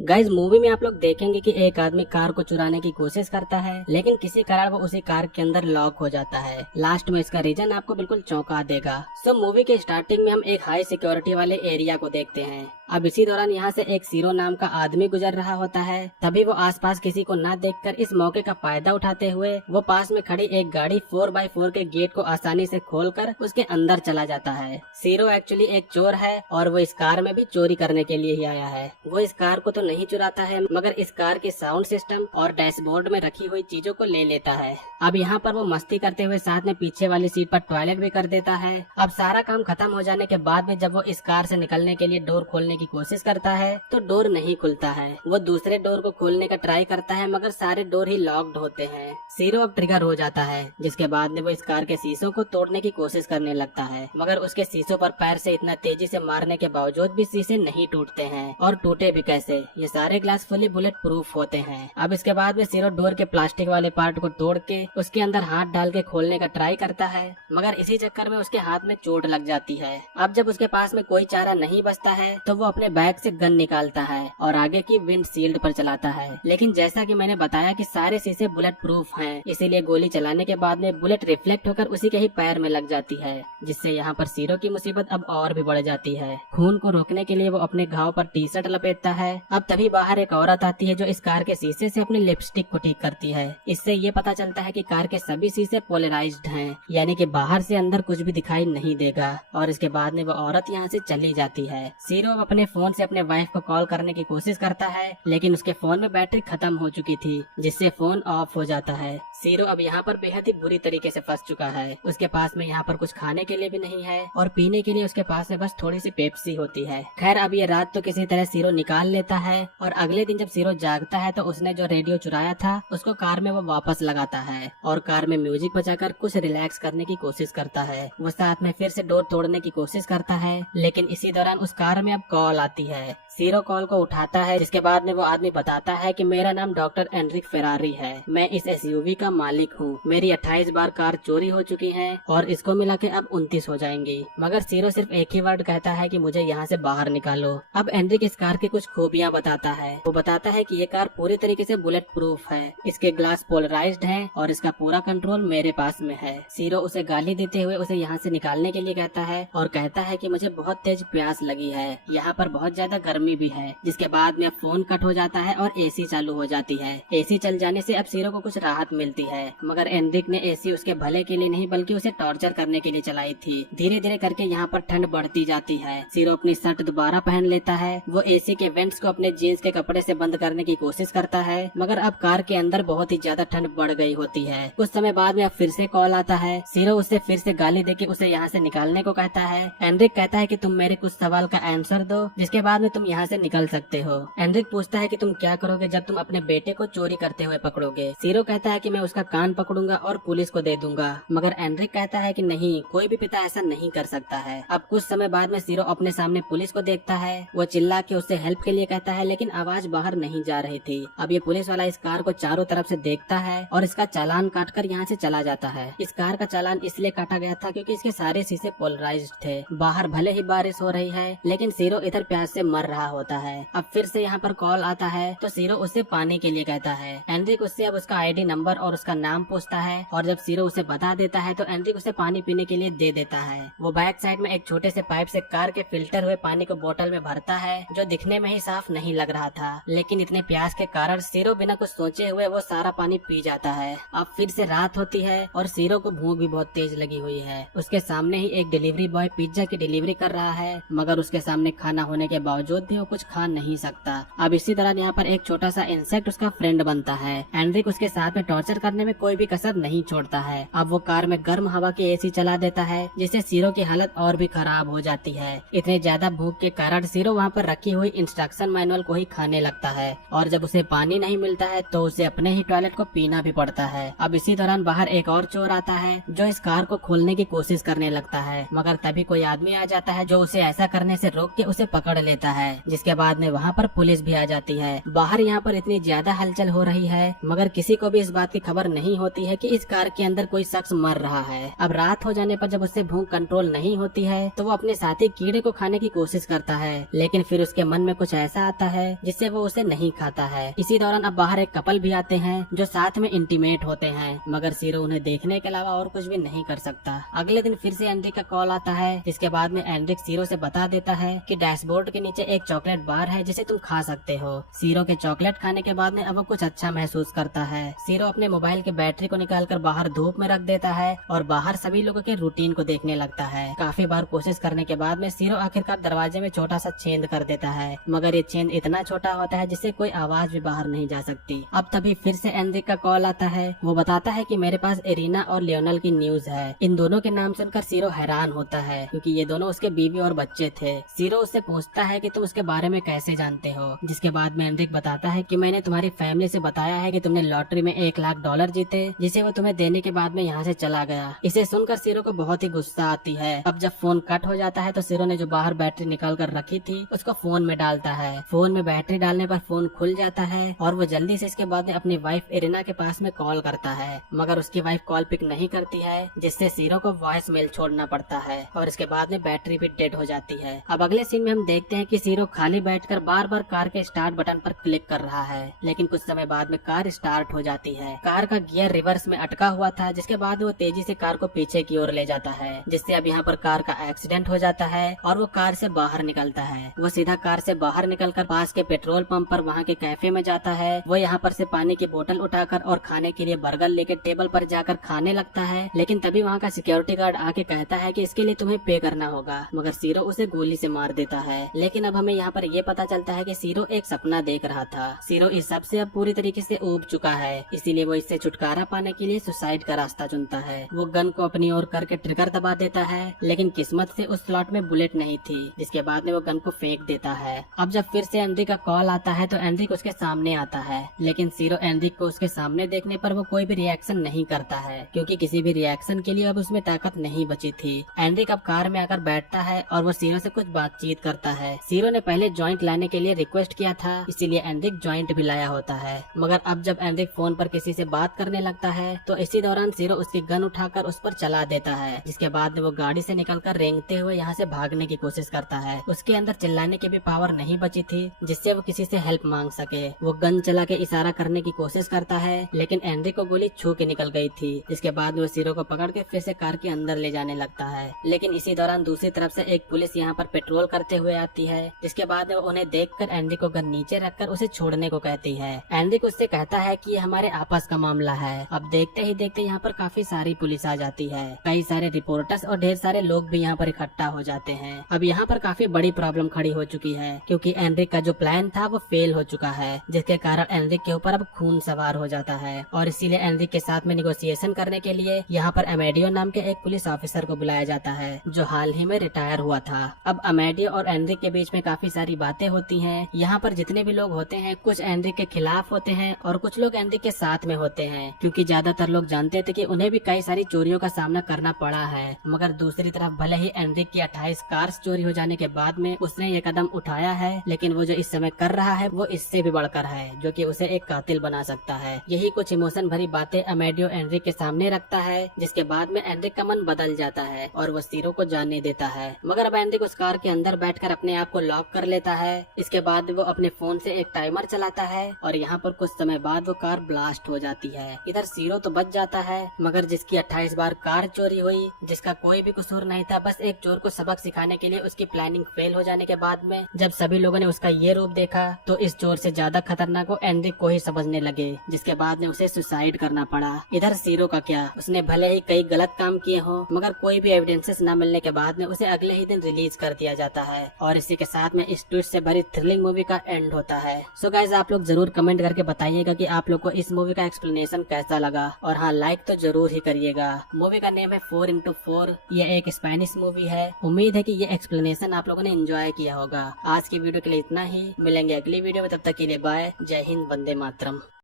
Guys movie में आप लोग देखेंगे कि एक आदमी कार को चुराने की कोशिश करता है, लेकिन किसी कारण वो उसी कार के अंदर लॉक हो जाता है। लास्ट में इसका रीजन आपको बिल्कुल चौंका देगा। सो मूवी के स्टार्टिंग में हम एक हाई सिक्योरिटी वाले एरिया को देखते हैं। अब इसी दौरान यहाँ से एक सीरो नाम का आदमी गुजर रहा होता है। तभी वो आसपास किसी को न देखकर इस मौके का फायदा उठाते हुए वो पास में खड़ी एक गाड़ी 4x4 के गेट को आसानी से खोलकर उसके अंदर चला जाता है। सीरो एक्चुअली एक चोर है और वो इस कार में भी चोरी करने के लिए ही आया है। वो इस कार को तो नहीं चुराता है, मगर इस कार के साउंड सिस्टम और डैशबोर्ड में रखी हुई चीजों को ले लेता है। अब यहाँ पर वो मस्ती करते हुए साथ में पीछे वाली सीट पर टॉयलेट भी कर देता है। अब सारा काम खत्म हो जाने के बाद में जब वो इस कार से निकलने के लिए डोर खोलने की कोशिश करता है तो डोर नहीं खुलता है। वो दूसरे डोर को खोलने का ट्राई करता है, मगर सारे डोर ही लॉक्ड होते हैं। सीरो अब ट्रिगर हो जाता है, जिसके बाद में वो इस कार के शीशों को तोड़ने की कोशिश करने लगता है, मगर उसके शीशों पर पैर से इतना तेजी से मारने के बावजूद भी शीशे नहीं टूटते हैं। और टूटे भी कैसे, ये सारे ग्लास फुली बुलेट प्रूफ होते हैं। अब इसके बाद में सीरो डोर के प्लास्टिक वाले पार्ट को तोड़ के उसके अंदर हाथ डाल के खोलने का ट्राई करता है, मगर इसी चक्कर में उसके हाथ में चोट लग जाती है। अब जब उसके पास में कोई चारा नहीं बचता है तो वो अपने बैग से गन निकालता है और आगे की विंड शील्ड पर चलाता है। लेकिन जैसा कि मैंने बताया कि सारे शीशे बुलेट प्रूफ हैं, इसीलिए गोली चलाने के बाद में बुलेट रिफ्लेक्ट होकर उसी के ही पैर में लग जाती है, जिससे यहाँ पर सीरो की मुसीबत अब और भी बढ़ जाती है। खून को रोकने के लिए वो अपने घाव पर टी शर्ट लपेटता है। अब तभी बाहर एक औरत आती है जो इस कार के शीशे से अपनी लिपस्टिक को ठीक करती है। इससे ये पता चलता है कि कार के सभी शीशे पोलराइज्ड हैं, यानी कि बाहर से अंदर कुछ भी दिखाई नहीं देगा। और इसके बाद में वो औरत यहाँ से चली जाती है। सीरो अपने फोन से अपने वाइफ को कॉल करने की कोशिश करता है, लेकिन उसके फोन में बैटरी खत्म हो चुकी थी, जिससे फोन ऑफ हो जाता है। सीरो अब यहाँ पर बेहद ही बुरी तरीके से फंस चुका है। उसके पास में यहाँ पर कुछ खाने के लिए भी नहीं है और पीने के लिए उसके पास में बस थोड़ी सी पेप्सी होती है। खैर अब ये रात तो किसी तरह सीरो निकाल लेता है और अगले दिन जब सीरो जागता है तो उसने जो रेडियो चुराया था उसको कार में वो वापस लगाता है और कार में म्यूजिक बजाकर कुछ रिलैक्स करने की कोशिश करता है। वो साथ में फिर से डोर तोड़ने की कोशिश करता है, लेकिन इसी दौरान उस कार में अब कॉल आती है। सीरो कॉल को उठाता है, जिसके बाद में वो आदमी बताता है कि मेरा नाम डॉक्टर एनरिक फेरारी है, मैं इस एसयूवी का मालिक हूँ। मेरी 28 बार कार चोरी हो चुकी है और इसको मिला के अब 29 हो जाएंगी। मगर सीरो सिर्फ एक ही वर्ड कहता है कि मुझे यहाँ से बाहर निकालो। अब एनरिक इस कार की कुछ खूबियाँ बताता है। वो बताता है कि ये कार पूरी तरीके से बुलेट प्रूफ है, इसके ग्लास पोलराइज्ड हैं और इसका पूरा कंट्रोल मेरे पास में है। सीरो उसे गाली देते हुए उसे यहाँ से निकालने के लिए कहता है और कहता है कि मुझे बहुत तेज प्यास लगी है, यहाँ पर बहुत ज्यादा गर्मी भी है। जिसके बाद में अब फोन कट हो जाता है और एसी चालू हो जाती है। एसी चल जाने से अब सीरो को कुछ राहत मिलती है, मगर एनरिक ने एसी उसके भले के लिए नहीं बल्कि उसे टॉर्चर करने के लिए चलाई थी। धीरे धीरे करके यहाँ पर ठंड बढ़ती जाती है। सीरो अपनी शर्ट दोबारा पहन लेता है। वो एसी के वेंट्स को अपने जीन्स के कपड़े से बंद करने की कोशिश करता है, मगर अब कार के अंदर बहुत ही ज्यादा ठंड बढ़ गई होती है। कुछ समय बाद में अब फिर से कॉल आता है। सीरो उससे फिर से गाली देके उसे यहाँ से निकालने को कहता है। एनरिक कहता है कि तुम मेरे कुछ सवाल का आंसर दो, जिसके बाद में तुम यहाँ से निकल सकते हो। एनरिक पूछता है कि तुम क्या करोगे जब तुम अपने बेटे को चोरी करते हुए पकड़ोगे। सीरो कहता है कि मैं उसका कान पकड़ूंगा और पुलिस को दे दूंगा, मगर एनरिक कहता है कि नहीं, कोई भी पिता ऐसा नहीं कर सकता है। अब कुछ समय बाद में सीरो अपने सामने पुलिस को देखता है। वो चिल्ला के उससे हेल्प के लिए कहता है, लेकिन आवाज बाहर नहीं जा रही थी। अब ये पुलिस वाला इस कार को चारों तरफ से देखता है और इसका चालान काट कर यहाँ से चला जाता है। इस कार का चालान इसलिए काटा गया था क्योंकि इसके सारे शीशे पोलराइज्ड थे। बाहर भले ही बारिश हो रही है, लेकिन सीरो इधर प्यास से मर रहा होता है। अब फिर से यहाँ पर कॉल आता है तो सीरो उससे पानी के लिए कहता है। एनरिक उससे अब उसका आईडी नंबर और उसका नाम पूछता है और जब सीरो उसे बता देता है तो एनरिक उसे पानी पीने के लिए दे देता है। वो बैक साइड में एक छोटे से पाइप से कार के फिल्टर हुए पानी को बोतल में भरता है, जो दिखने में ही साफ नहीं लग रहा था, लेकिन इतने प्यास के कारण सीरो बिना कुछ सोचे हुए वो सारा पानी पी जाता है। अब फिर से रात होती है और सीरो को भूख भी बहुत तेज लगी हुई है। उसके सामने ही एक डिलीवरी बॉय पिज्जा की डिलीवरी कर रहा है, मगर उसके सामने खाना होने के बावजूद भी वो कुछ खा नहीं सकता। अब इसी तरह यहाँ पर एक छोटा सा इंसेक्ट उसका फ्रेंड बनता है। एनरिक उसके साथ में टॉर्चर करने में कोई भी कसर नहीं छोड़ता है। अब वो कार में गर्म हवा की एसी चला देता है, जिससे सीरो की हालत और भी खराब हो जाती है। इतने ज्यादा भूख के कारण सीरो वहाँ पर रखी हुई इंस्ट्रक्शन मैनुअल को ही खाने लगता है और जब उसे पानी नहीं मिलता है तो उसे अपने ही टॉयलेट को पीना भी पड़ता है। अब इसी दौरान बाहर एक और चोर आता है जो इस कार को खोलने की कोशिश करने लगता है, मगर तभी कोई आदमी आ जाता है जो उसे ऐसा करने से रोक के उसे पकड़ लेता है। जिसके बाद में वहाँ पर पुलिस भी आ जाती है। बाहर यहाँ पर इतनी ज्यादा हलचल हो रही है, मगर किसी को भी इस बात की खबर नहीं होती है कि इस कार के अंदर कोई शख्स मर रहा है। अब रात हो जाने पर जब उससे भूख कंट्रोल नहीं होती है तो वो अपने साथी कीड़े को खाने की कोशिश करता है, लेकिन फिर उसके मन में कुछ ऐसा आता है जिससे वो उसे नहीं खाता है। इसी दौरान अब बाहर एक कपल भी आते हैं जो साथ में इंटीमेट होते हैं, मगर सीरो उन्हें देखने के अलावा और कुछ भी नहीं कर सकता। अगले दिन फिर से एंड्रिक का कॉल आता है, जिसके बाद में एंड्रिक सीरो से बता देता है कि डैशबोर्ड के नीचे एक चॉकलेट बार है जिसे तुम खा सकते हो। सीरो के चॉकलेट खाने के बाद में अब वो कुछ अच्छा महसूस करता है। सीरो अपने मोबाइल के बैटरी को निकालकर बाहर धूप में रख देता है और बाहर सभी लोगों के रूटीन को देखने लगता है। काफी बार कोशिश करने के बाद में सीरो आखिरकार दरवाजे में छोटा सा छेद कर देता है, मगर ये छेद इतना छोटा होता है जिससे कोई आवाज भी बाहर नहीं जा सकती। अब तभी फिर से एंड्रिक का कॉल आता है। वो बताता है कि मेरे पास एरिना और लियोनल की न्यूज है। इन दोनों के नाम सुनकर सीरो हैरान होता है, क्योंकि ये दोनों उसके बीवी और बच्चे थे। सीरो उससे पूछता है कि तुम उसके बारे में कैसे जानते हो, जिसके बाद में एंड्रिक बताता है कि मैंने तुम्हारी फैमिली से बताया है कि तुमने लॉटरी में $1,00,000 जीते, जिसे वो तुम्हें देने के बाद में यहाँ से चला गया। इसे सुनकर सीरो को बहुत ही गुस्सा आती है। अब जब फोन कट हो जाता है तो सीरो ने जो बाहर बैटरी निकाल कर रखी थी उसको फोन में डालता है। फोन में बैटरी डालने पर फोन खुल जाता है और वो जल्दी से इसके बाद में अपनी वाइफ एरिना के पास में कॉल करता है, मगर उसकी वाइफ कॉल पिक नहीं करती है, जिससे सीरो को वॉइस मेल छोड़ना पड़ता है और इसके बाद में बैटरी भी डेड हो जाती है। अब अगले सीन में हम देखते हैं कि सीरो खाली बैठकर बार बार कार के स्टार्ट बटन पर क्लिक कर रहा है, लेकिन कुछ समय बाद में कार स्टार्ट हो जाती है। कार का गियर रिवर्स में अटका हुआ था, जिसके बाद वो तेजी से कार को पीछे की ओर ले जाता है, जिससे अब यहाँ पर कार का एक्सीडेंट हो जाता है और वो कार से बाहर निकलता है। वो सीधा कार से बाहर निकलकर पास के पेट्रोल पंप पर वहाँ के कैफे में जाता है। वो यहाँ पर से पानी की बोतल उठाकर और खाने के लिए बर्गर लेकर टेबल पर जाकर खाने लगता है, लेकिन तभी वहाँ का सिक्योरिटी गार्ड आके कहता है कि इसके लिए तुम्हें पे करना होगा, मगर सीरो उसे गोली से मार देता है। लेकिन अब हमें यहाँ पर ये पता चलता है कि सीरो एक सपना देख रहा था। सीरो इस सब से अब पूरी तरीके से ऊब चुका है, इसीलिए वो इससे छुटकारा पाने के लिए सुसाइड का रास्ता चुनता है। वो गन को अपनी ओर करके ट्रिगर दबा देता है, लेकिन किस्मत से उस स्लॉट में बुलेट नहीं थी, जिसके बाद में वो गन को फेंक देता है। अब जब फिर से एंड्रिक का कॉल आता है तो एंड्रिक उसके सामने आता है, लेकिन सीरो एंड्रिक को उसके सामने देखने पर वो कोई भी रिएक्शन नहीं करता है, क्योंकि किसी भी रिएक्शन के लिए अब उसमें ताकत नहीं बची थी। एंड्रिक अब कार में आकर बैठता है और वो सीरो से कुछ बातचीत करता है। सीरो ने पहले जॉइंट लाने के लिए रिक्वेस्ट किया था, इसीलिए एंड्रिक जॉइंट भी लाया होता है, मगर अब जब एंड्रिक फोन पर किसी से बात करने लगता है तो इसी दौरान सीरो उसकी गन उठाकर उस पर चला देता है, जिसके बाद वो गाड़ी से निकलकर रेंगते हुए यहाँ से भागने की कोशिश करता है। उसके अंदर चिल्लाने की भी पावर नहीं बची थी जिससे वो किसी से हेल्प मांग सके। वो गन चला के इशारा करने की कोशिश करता है, लेकिन एंड्रिक को गोली छू के निकल गई थी, जिसके बाद वो सीरो को पकड़ के फिर से कार के अंदर ले जाने लगता है। लेकिन इसी दौरान दूसरी तरफ से एक पुलिस यहाँ पर पेट्रोल करते हुए आती है, जिसके बाद वो उन्हें देखकर एंड्रिक को गन नीचे रखकर उसे छोड़ने को कहती है। एंड्रिक उससे कहता है कि ये हमारे आपस का मामला है। अब देखते ही देखते यहाँ पर काफी सारी पुलिस आ जाती है, कई सारे रिपोर्टर्स और ढेर सारे लोग भी यहाँ पर इकट्ठा हो जाते हैं। अब यहाँ पर काफी बड़ी प्रॉब्लम खड़ी हो चुकी है, क्योंकि एंड्रिक का जो प्लान था वो फेल हो चुका है, जिसके कारण एंड्रिक के ऊपर अब खून सवार हो जाता है और इसीलिए एंड्रिक के साथ में निगोशिएशन करने के लिए यहाँ पर अमेडियो नाम के एक पुलिस ऑफिसर को बुलाया जाता है, जो हाल ही में रिटायर हुआ था। अब अमेडियो और एंड्रिक के बीच में काफी सारी बातें होती हैं। यहाँ पर जितने भी लोग होते हैं कुछ एंड्रिक के खिलाफ होते हैं और कुछ लोग एंड्रिक के साथ में होते हैं, क्योंकि ज्यादातर लोग जानते थे कि उन्हें भी कई सारी चोरियों का सामना करना पड़ा है। मगर दूसरी तरफ भले ही एंड्रिक की 28 कार्स चोरी हो जाने के बाद में उसने ये कदम उठाया है, लेकिन वो जो इस समय कर रहा है वो इससे भी बढ़कर है, जो कि उसे एक कातिल बना सकता है। यही कुछ इमोशन भरी बातें अमेडियो एंड्रिक के सामने रखता है, जिसके बाद में एंड्रिक का मन बदल जाता है और वो सीरो को जानने देता है। मगर अब एंड्रिक उस कार के अंदर बैठकर अपने आप को लॉक कर लेता है। इसके बाद वो अपने फोन से एक टाइमर चलाता है और यहाँ पर कुछ समय बाद वो कार ब्लास्ट हो जाती है। इधर सीरो तो बच जाता है, मगर जिसकी 28 बार कार चोरी हुई, जिसका कोई भी कसूर नहीं था, बस एक चोर को सबक सिखाने के लिए उसकी प्लानिंग फेल हो जाने के बाद में जब सभी लोगों ने उसका ये रूप देखा तो इस चोर से ज्यादा खतरनाक वो एंड्रिक को ही समझने लगे, जिसके बाद में उसे सुसाइड करना पड़ा। इधर सीरो का क्या, उसने भले ही कई गलत काम किए हो, मगर कोई भी एविडेंसेस न मिलने के बाद में उसे अगले ही दिन रिलीज कर दिया जाता है और इसी के साथ में इस ट्विस्ट से भरी थ्रिलिंग मूवी का एंड होता है। सो गाइस, आप लोग जरूर कमेंट करके बताइएगा कि आप लोग को इस मूवी का एक्सप्लेनेशन कैसा लगा, और हाँ, लाइक तो जरूर ही करिएगा। मूवी का नेम है 4x4। ये एक स्पेनिश मूवी है। उम्मीद है कि ये एक्सप्लेनेशन आप लोगों ने एंजॉय किया होगा। आज की वीडियो के लिए इतना ही, मिलेंगे अगली वीडियो में, तब तक के लिए बाय। जय हिंद, वंदे मातरम।